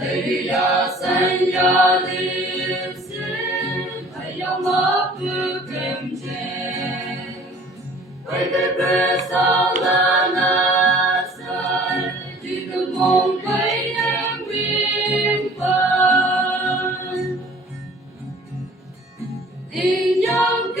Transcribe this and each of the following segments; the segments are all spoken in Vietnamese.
雷呀三呀零四，还有我不跟前，为个不少了那塞，一个梦为人明白，定要给。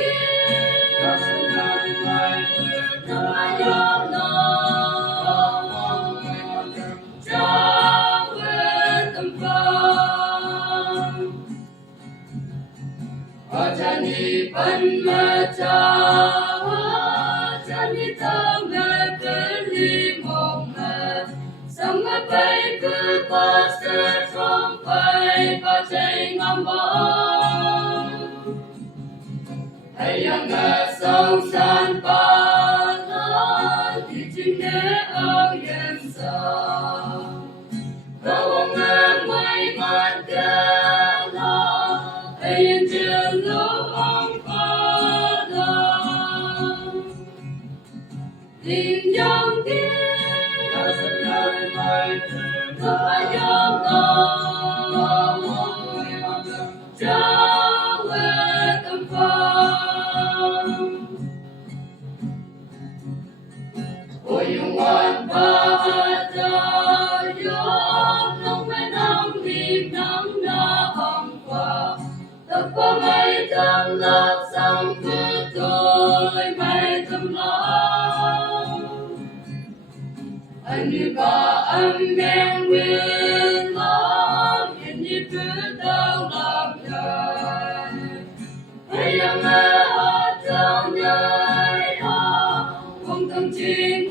Jani panmaca, jani tanga beli mongma, sama bay cứ pastor trong bay ba chạy ngambang, hay yang song san pa la di chính ao yên sa, bao ngày mai mặt kia la, hay yang chưa tình dòng kia ta dòng đó trở về tâm phong ôi yung ngoan ba ta dòng không mấy năm tìm nắng na hồng qua tập qua mấy tâm lạc xong cứ tôi mấy tâm lạc anh như bà anh đang nguyên lắm hiện như cứ đau làm đời hay yang ở trong nhai không tâm trí